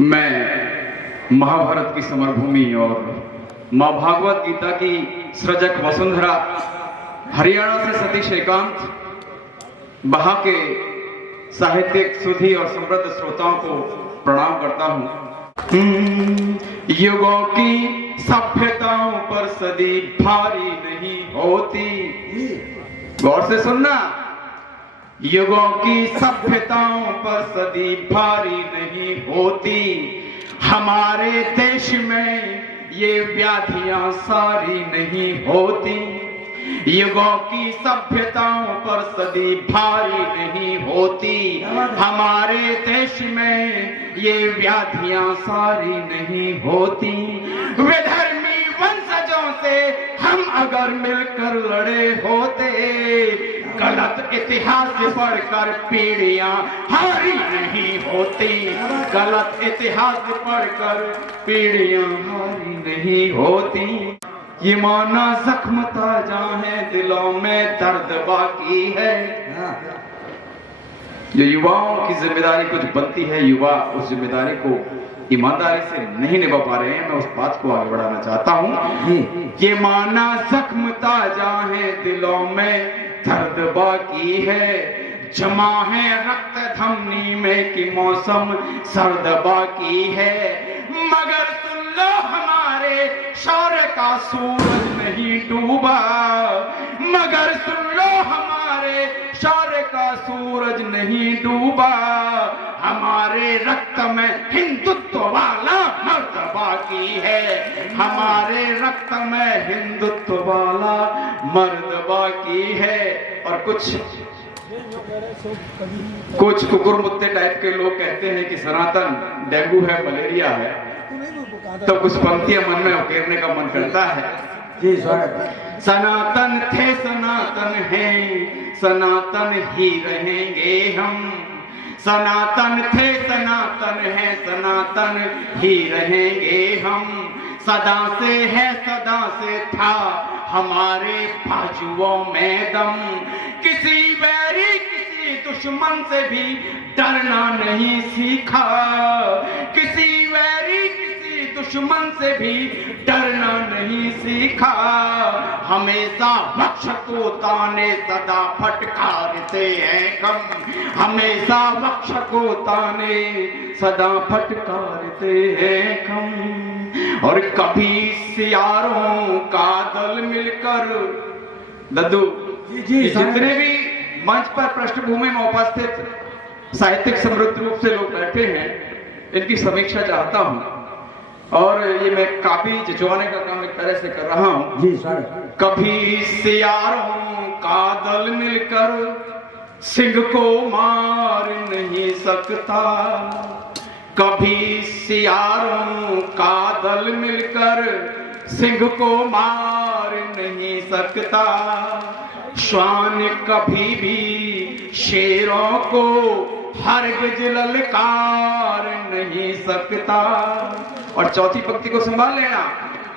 मैं महाभारत की समरभूमि और माँ भागवत गीता की सृजक वसुंधरा हरियाणा से सतीश एकांत वहां के साहित्यिक सुधी और समृद्ध श्रोताओं को प्रणाम करता हूँ। युगों की सभ्यताओं पर सदी भारी नहीं होती। गौर से सुनना, युगों की सभ्यताओं पर सदी भारी नहीं होती। हमारे देश में ये व्याधियां सारी नहीं होती। युगों की सभ्यताओं पर सदी भारी नहीं होती। हमारे देश में ये व्याधियां सारी नहीं होती। विधर्मी वंशजों से हम अगर मिलकर लड़े होते, गलत इतिहास पढ़कर पीढ़ियां हारी नहीं होती। गलत इतिहास पढ़कर पीढ़ियां हारी नहीं होती। ये माना जख्म ताजा है, दिलों में दर्द बाकी है। जो युवाओं की जिम्मेदारी कुछ बनती है, युवा उस जिम्मेदारी को ईमानदारी से नहीं निभा पा रहे हैं, मैं उस बात को आगे बढ़ाना चाहता हूँ। ये माना जख्म ताजा है, दिलों में दर्द बाकी है। जमा है रक्त धमनी में कि मौसम सर्द बाकी है। मगर सुन लो, हमारे शौर्य का सूरज नहीं डूबा। मगर सुन लो, हमारे शौर्य का सूरज नहीं डूबा। हमारे रक्त में हिंदुत्व वाला मर्द बाकी है। हमारे रक्त में हिंदुत्व वाला मर्द बाकी है। और कुछ कुकुरमुत्ते टाइप के लोग कहते हैं कि सनातन डेंगू है, मलेरिया है, तो कुछ पंक्तियां मन में उकेरने का मन करता है। जी स्वागत। सनातन थे, सनातन हैं, सनातन ही रहेंगे हम। सनातन थे, सनातन है, सनातन ही रहेंगे हम। सदा से है, सदा से था हमारे बाजुओं में दम। किसी वैरी किसी दुश्मन से भी डरना नहीं सीखा। किसी वैरी किसी दुश्मन से भी डरना नहीं सीखा। हमेशा वक्ष को ताने सदा फटकारते हैं कम। हमेशा वक्ष को ताने सदा फटकारते हैं कम। और कभी सियारों का दल मिलकर, दद्दू जी जितने भी मंच पर पृष्ठभूमि में उपस्थित साहित्यिक समृद्ध रूप से लोग बैठे हैं, इनकी समीक्षा चाहता हूं। और ये मैं काफी जिचवाने का काम एक तरह से कर रहा हूं। जी सर। कभी सियारों का दल मिलकर सिंह को मार नहीं सकता। कभी सियारों का दल मिलकर सिंह को मार नहीं सकता। श्वान कभी भी शेरों को हरगिज ललकार नहीं सकता। और चौथी पंक्ति को संभाल लेना।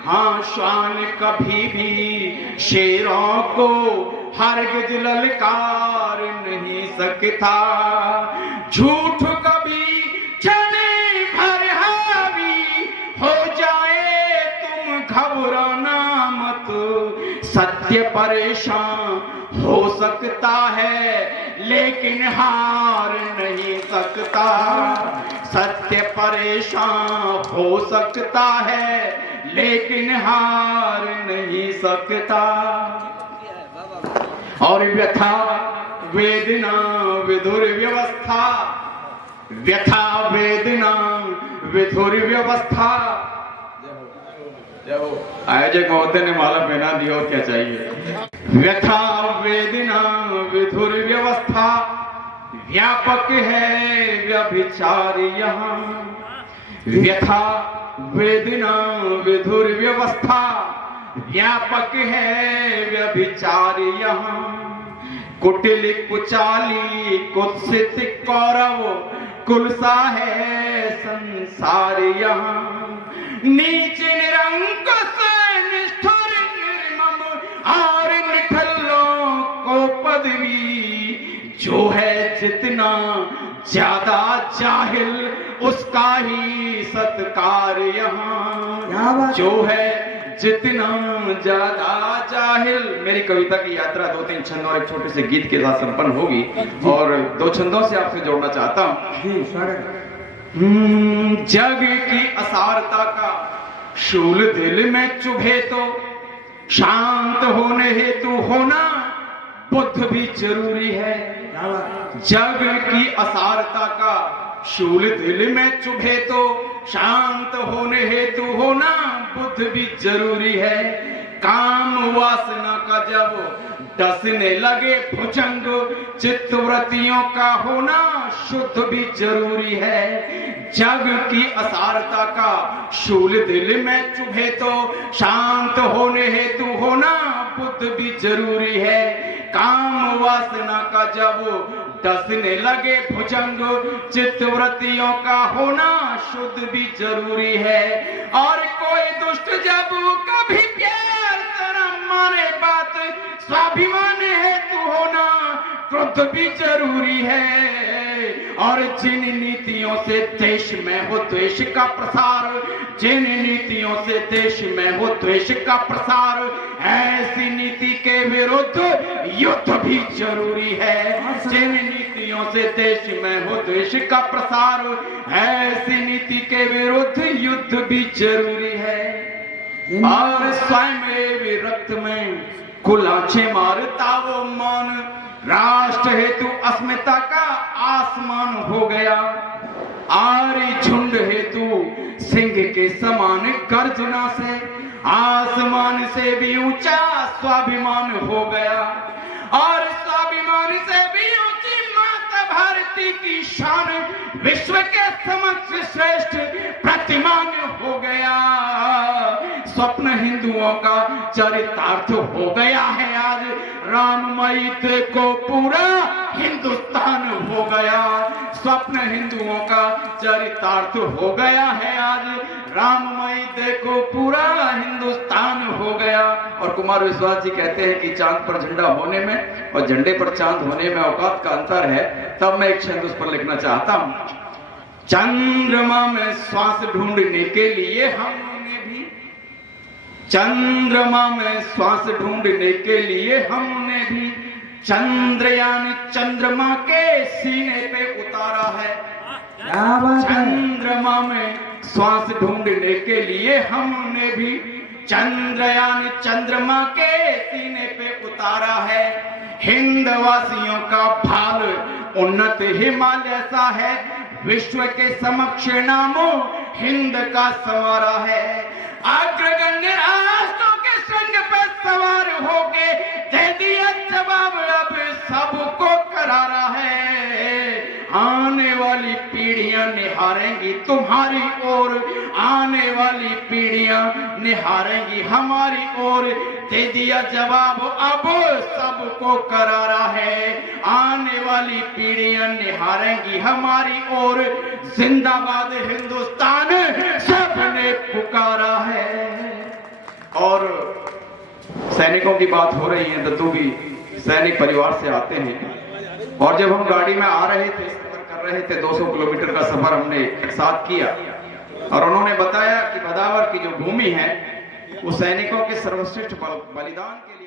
हाँ, श्वान कभी भी शेरों को हरगिज ललकार नहीं सकता। झूठ कभी चने भर हावी हो जाए, तुम घबराना मत। सत्य परेशान हो सकता है लेकिन हार नहीं सकता। सत्य परेशान हो सकता है लेकिन हार नहीं सकता। और व्यथा वेदना विधुर व्यवस्था, व्यथा वेदना विधुर व्यवस्था। आयोजक महोदय ने माला पहना दिया, और क्या चाहिए। व्यथा वेदना विधुर व्यवस्था, व्यापक है व्यभिचार यहाँ। व्यथा वेदना विधुर व्यवस्था, व्यापक है व्यभिचार यहाँ। कुटिल कुचाली कुत्सित कौरव कुलसा है संसार यहाँ। नीच निरंकुश निष्ठुर निर्मम और निठल्लों को पदवी, जो है जितना ज्यादा जाहिल उसका ही सत्कार क्या यहाँ बात? जो है जितना ज्यादा जाहिल। मेरी कविता की यात्रा 2-3 छंद और एक छोटे से गीत के साथ संपन्न होगी और 2 छंदों से आपसे जोड़ना चाहता हूँ। जी स्वागत। जग की असारता का शूल दिल में चुभे तो शांत होने हेतु होना बुद्ध भी जरूरी है। क्या बात? जग की असारता का शूल दिल में चुभे तो शांत होने हेतु होना बुद्ध भी जरूरी है। काम वासना का जब डसने लगे भुजंग चित्तवृत्तियों का होना शुद्ध भी जरूरी है। जग की असारता का शूल दिल में चुभे तो शांत होने हेतु होना बुद्ध भी जरूरी है। काम वासना का जब डसने लगे भुजंग चित्तवृत्तियों का होना शुद्ध भी जरूरी है। और कोई दुष्ट जब कभी प्यार तरह माने बात स्वाभिमान हेतु होना क्रोध भी जरूरी है। और जिन नीतियों से देश में हो द्वेष का प्रसार, जिन नीतियों से देश में हो द्वेष का प्रसार, ऐसी नीति के विरुद्ध युद्ध भी जरूरी है। जिन नीतियों से देश में हो द्वेष का प्रसार, ऐसी नीति के विरुद्ध युद्ध भी जरूरी है। और स्वयं रक्त में कुलाचे मारता वो मान, राष्ट्र हेतु अस्मिता का आसमान हो गया। आरी झुंड हेतु सिंह के समान गर्जना से आसमान से भी ऊंचा स्वाभिमान हो गया। और स्वाभिमान से भी ऊंची माता भारती की शान विश्व के समक्ष श्रेष्ठ प्रतिमान हो गया। स्वप्न हिंदुओं का चरितार्थ हो गया है आज, राममयी देखो पूरा हिंदुस्तान हो गया। स्वप्न हिंदुओं का चरितार्थ हो गया है आज, राममयी देखो पूरा हिंदुस्तान हो गया। और कुमार विश्वास जी कहते हैं कि चांद पर झंडा होने में और झंडे पर चांद होने में औकात का अंतर है। तब मैं एक छंद उस पर लिखना चाहता हूं। चंद्रमा में श्वास ढूंढने के लिए हमने भी, चंद्रमा में श्वास ढूंढने के लिए हमने भी चंद्रयान चंद्रमा के सीने पे उतारा है। क्या बात है? चंद्रमा में श्वास ढूंढने के लिए हमने भी चंद्रयान चंद्रमा के सीने पे उतारा है। हिंदवासियों का भाल उन्नत हिमालय सा है, विश्व के समक्ष नामो हिंद का संवारा है। अग्रगण्य राष्ट्रों के संग पे सवार होके दे दिया जवाब अब सबको करारा है। आने वाली पीढ़ियां निहारेंगी तुम्हारी ओर, आने वाली पीढ़ियां निहारेंगी हमारी ओर, दे दिया जवाब अब सबको करारा है। आने वाली पीढ़ियां निहारेंगी हमारी ओर, जिंदाबाद हिंदुस्तान सबने पुकारा है। और सैनिकों की बात हो रही है तो तू भी सैनिक परिवार से आते हैं। और जब हम गाड़ी में आ रहे थे, सफर कर रहे थे, 200 किलोमीटर का सफर हमने साथ किया और उन्होंने बताया कि बदावर की जो भूमि है वो सैनिकों के सर्वश्रेष्ठ बलिदान के